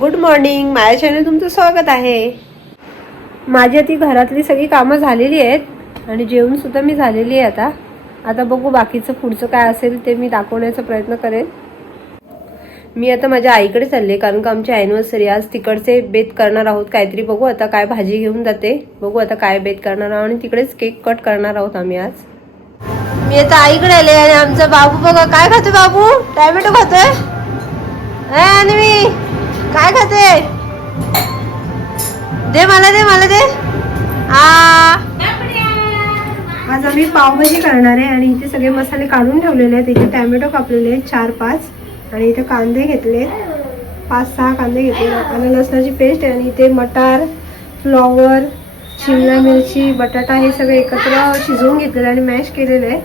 Good morning माझ्या channel तुमचं स्वागत आहे. माझी आता घरातली सगळी कामं झालेली आहेत आणि जेवण सुद्धा मी झालेली आहे आता. आता बघू बाकीचं पुढचं काय असेल ते मी दाखवण्याचा प्रयत्न करेन. मी आता माझ्या आईकडे चालले कारण का आमची अॅनिव्हर्सरी आज तिकडचे बेत करणार आहोत. काहीतरी बघू आता काय भाजी घेऊन जाते. बघू आता काय बेत करणार आहोत आणि तिकडेच केक कट करणार आहोत आम्ही आज. मी आता आईकडे आले आणि आमचा बाबू बघा काय खातो बाबू? टॅमॅटो खातोय? आणि मी? काय खाते? दे मला दे मला दे. आ. आज आम्ही पावभाजी करणार आहे आणि इथे सगळे मसाले काढून ठेवलेले आहेत. इथे टॅमॅटो कापलेले आहेत चार पाच. आणि इथे कांदे घेतले पाच सहा कांदे घेतले आणि लसणाची पेस्ट आहे आणि इथे मटार फ्लॉवर शिमला मिरची बटाटा हे सगळे एकत्र शिजवून घेतलेलं आणि मॅश केलेलं आहे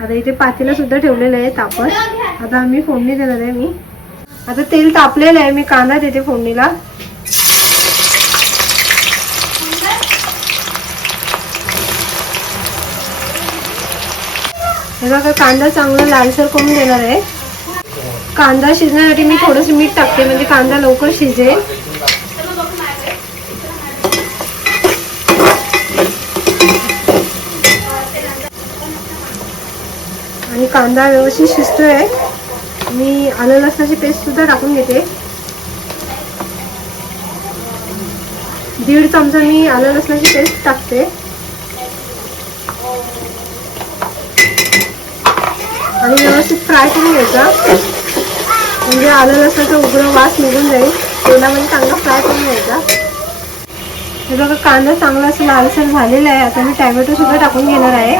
आता इथे पातेलं सुद्धा ठेवलेलं आहे तापत आता आम्ही फोडणी देणार आहे मी. आता तेल तापलेलं आहे मी कांदा देते फोडणीला. हे बघा कांदा चांगला लालसर करून देणार आहे. कांदा शिजण्यासाठी मी थोडंसं मीठ टाकते म्हणजे कांदा लवकर शिजेल. आणि कांदा व्यवस्थित शिजतोय. मी आलं लसणाची पेस्ट सुद्धा टाकून घेते. दीड चमचा मी आलं लसणाची पेस्ट टाकते. आणि व्यवस्थित फ्राय करून घ्यायचा. म्हणजे आलं लसणाचा उग्र वास निघून जाईल. तेलामध्ये चांगला फ्राय करून घ्यायचा. हे बघा कांदा चांगला असं लालसर झालेला आहे. आता मी टॅमॅटो सुद्धा टाकून घेणार आहे.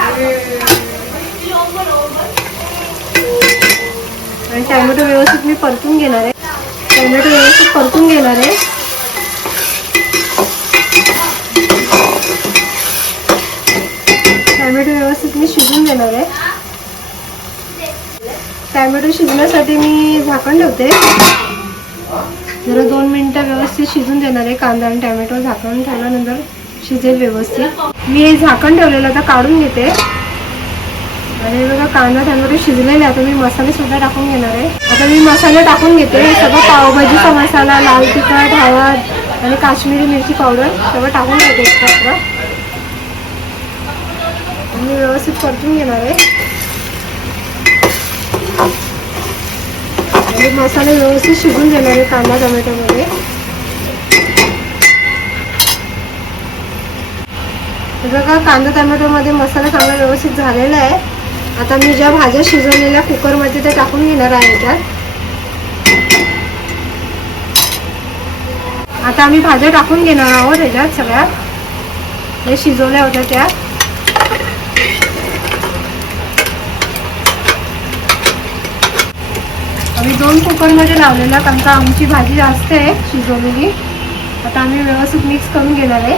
आणि टॅमॅटो व्यवस्थित मी परतून घेणार आहे. टॅमॅटो व्यवस्थित परतून घेणार आहे. टॅमॅटो व्यवस्थित मी शिजून घेणार आहे. टॅमॅटो शिजण्यासाठी मी झाकण ठेवते. जरा दोन मिनिटं व्यवस्थित शिजून देणार आहे कांदा आणि टॅमॅटो झाकण ठेवल्यानंतर शिजेल व्यवस्थित. मी हे झाकण ठेवलेलं आता काढून घेते. आणि बघा कांदा टॅमॅटो शिजलेले आता मी मसाले सुद्धा टाकून घेणार आहे. आता मी मसाले टाकून घेते. सगळं पावभाजीचा मसाला लाल तिखट हळद आणि काश्मीरी मिरची पावडर सगळं टाकून घेते एकत्र. आणि व्यवस्थित परतून घेणार आहे. आणि मसाले व्यवस्थित शिजून देणार आहे कांदा टोमॅटोमध्ये. बघा कांदा टोमॅटोमध्ये मसाला चांगला व्यवस्थित झालेला आहे. आता मी ज्या भाज्या शिजवलेल्या कुकरमध्ये त्या टाकून घेणार आहे त्यात. आता आम्ही भाज्या टाकून घेणार आहोत त्याच्यात सगळ्या हे शिजवल्या होत्या त्या आम्ही दोन कुकरमध्ये लावलेला कारण का आमची भाजी जास्त आहे शिजवलेली. आता आम्ही व्यवस्थित मिक्स करून घेणार आहे.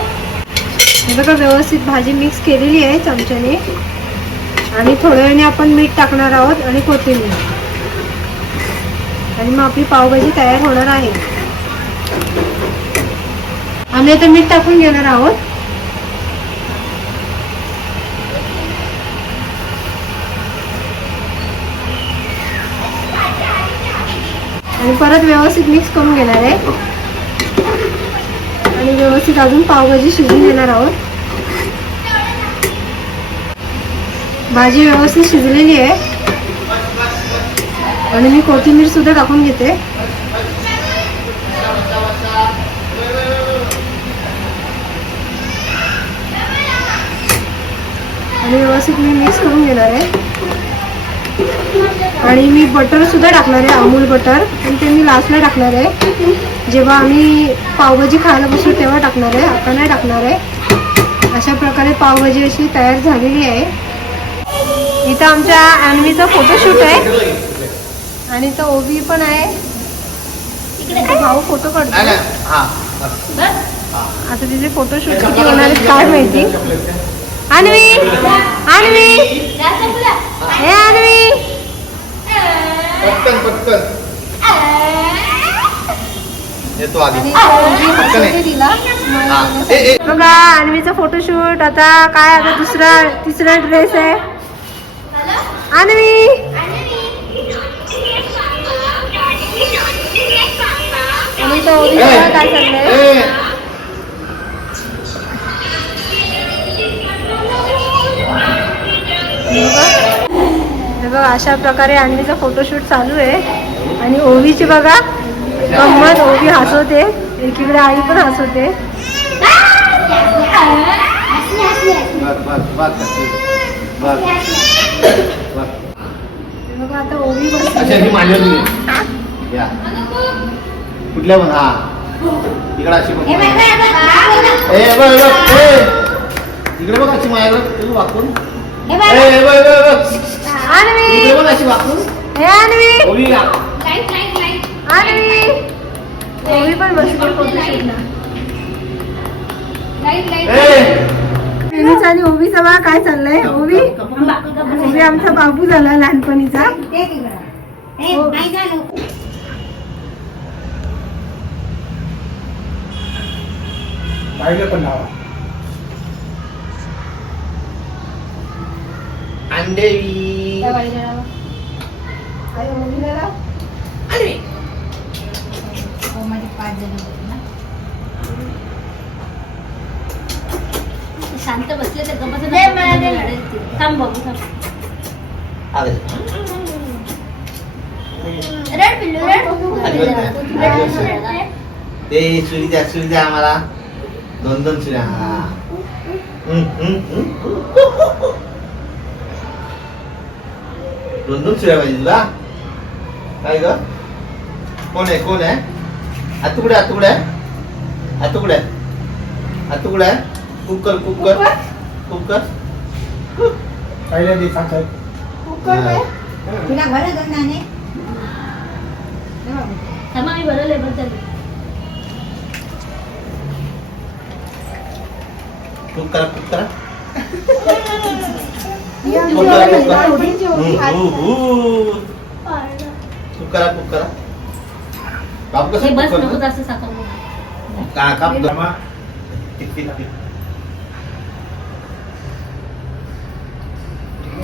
हे बघा व्यवस्थित भाजी मिक्स केलेली आहे चमच्याने. आणि थोड्या वेळाने आपण मीठ टाकणार आहोत आणि कोथिंबीर. आणि मग आपली पावभाजी तयार होणार आहे. आम्ही आता मीठ टाकून घेणार आहोत. आणि परत व्यवस्थित मिक्स करून घेणार आहे. आणि व्यवस्थित अजून पावभाजी शिजून घेणार आहोत. भाजी व्यवस्थित शिजलेली आहे. आणि मी कोथिंबीर सुद्धा टाकून घेते. आणि व्यवस्थित मी मिक्स करून घेणार आहे. आणि मी बटर सुद्धा टाकणार आहे अमूल बटर पण ते मी लास्टला टाकणार आहे. जेव्हा आम्ही पावभाजी खायला बसू तेव्हा टाकणार आहे आता नाही टाकणार आहे. अशा प्रकारे पावभाजी अशी तयार झालेली आहे. इथं आमच्या अॅनवीचा फोटोशूट आहे. आणि तो ओबी पण आहे. इकडे. भाऊ फोटो काढतो. आता तिचे फोटोशूट किती होणार काय माहिती? आणवी आणवी हे हा. ए. बघा अन्वीचा फोटोशूट आता काय आता दुसरा तिसरा ड्रेस आहे. अन्वी ए, बघा काय चाललंय? बघा. बघा अशा प्रकारे आणलीचा फोटोशूट चालू आहे. आणि ओवीची बघा गंमत ओवी हसवते. एकीकडे आई पण हसवते. बस बस बस हे आता ओवी अच्छा ही मांडीवर दिली. या. कुठल्या पण हा. इकडे अशी बघ. ए बघ बघ ए इकडे बघ अशी माझ्याकडे तू वाकून. ए ए, बघ बघ बघ. आणवी. इकडे बघ अशी वाकून. हे आणवी. ओवी या. आणवी. ओवी पण बसली फोटोशूटला ए रेणूचा आणि ओवीचा बघा काय चाललंय. ओवी? ओवी आमचा बाबू झाला लहानपणीचा. अंडेवी आणि ओवीला शांत बसले तर गप्पा थांब बघू थांब आले. रड पिल्लू ते सुरी द्या सुरी द्या आम्हाला दोन दोन सुऱ्या हा हम्म, हम्म, हम्म. दोन दोन सुऱ्या पाहिजे तुला काय ग कोण आहे कोण आहे आतुकडे आतुकडे आतुकडे आतुकडे कुकर कुकर कुकर कुकर काय? थांबा मी बरं लेबर चालू कुकर कुकर ही आमची कुकर ओवी, कुकर ओवीची ओवी. कुकरा कुकरा बाप हे कसं बस कुकर नको असं साखर का काप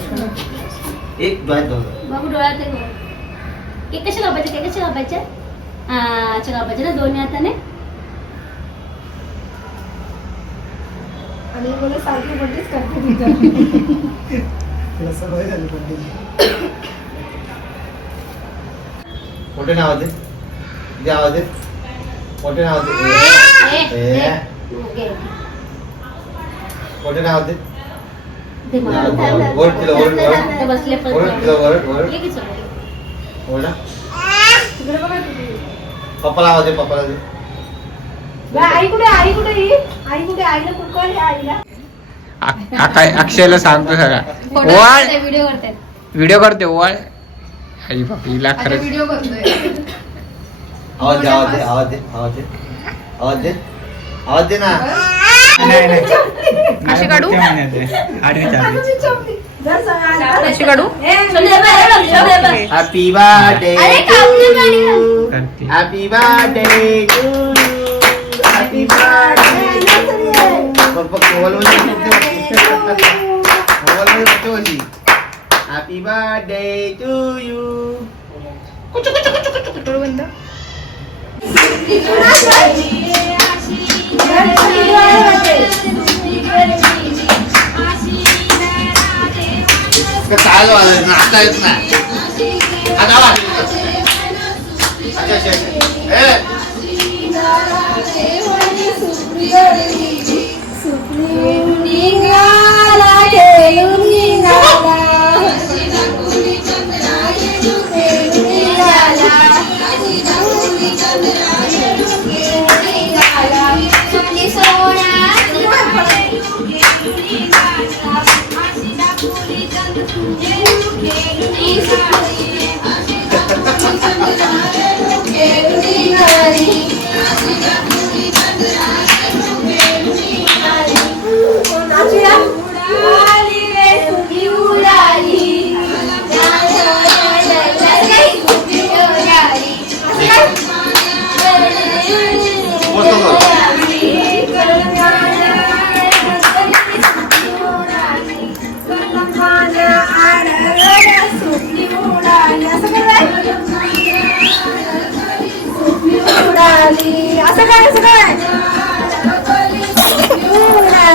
एक दोन दोन बाबू डोळ्यात ते बघ. केक कसे कापायचे केक कसे कापायचे हा कापायचे ना दोन्ही हाताने आणि मला सारखी बड्डेच करते तिथं. मोठे नाव दे दे आवाज दे मोठे नाव दे ए, ए. ए. ओके. मोठे नाव दे ओरड, तिला, ओरड, ओरड. तिला ओरड ओरड. ओरडा. पप्पाला आवाज दे पप्पाला दे. बा, आई कुठे आई कुठे ही? आई कुठे आईला कुकर आहे आईला? आ- आकाय अक्षयला सांगतो सगळा. फोटो ओवाळ व्हिडिओ करते. ओवाळ आई बाप हिला खरंच आवाज दे आवाज दे आवाज दे आवाज दे. आवाज दे. आवाज दे ना. अशी काढू? अशी काढू? दे बा. Happy birthday. हॅपी बर्थडे चालू आलं नाचता येत नाही आता आवाज अच्छा अच्छा अच्छा. ए मस्त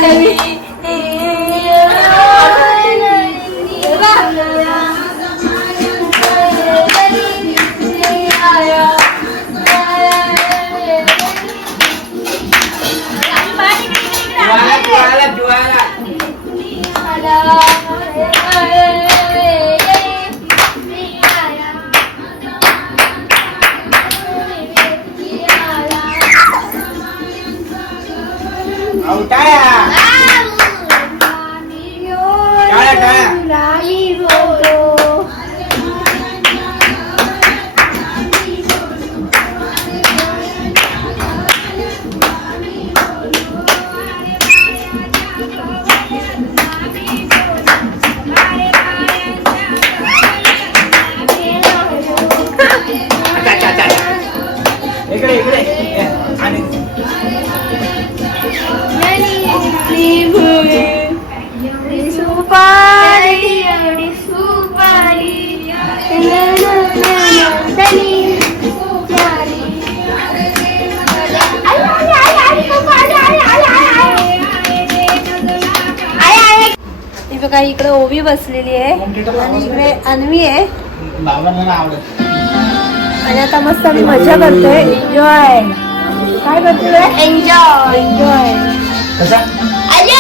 ऊन आली. बघा इकडे ओवी बसलेली आहे. आणि इकडे अन्वी आहे. आणि आता मस्त आम्ही मजा करतोय. एन्जॉय काय करतोय? एन्जॉय एन्जॉय कसा? आणि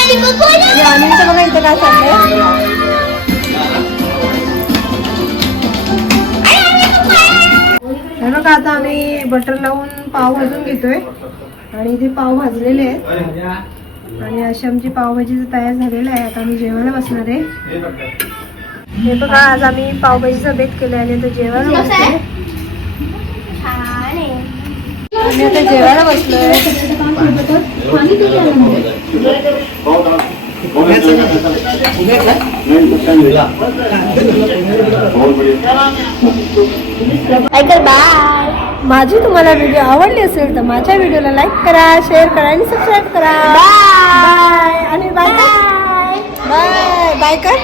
अन्वीचं बघा इथं काय चाललंय. हे बघा आता आम्ही बटर लावून पाव भाजून घेतोय. आणि इथे पाव भाजलेले आहेत. आणि अशी आमची पावभाजी तयार झालेलं आहे. आता आम्ही जेवायला बसणार आहे. हे बघा आज आम्ही पावभाजीचा बेत केला आणि आता जेवायला बसतोय आम्ही आता जेवायला बसलोय. माझी तुम्हाला व्हिडिओ आवडली असेल तर माझ्या व्हिडिओला लाईक करा शेअर करा आणि सबस्क्राईब करा. बाय आणि बाय बाय बाय कर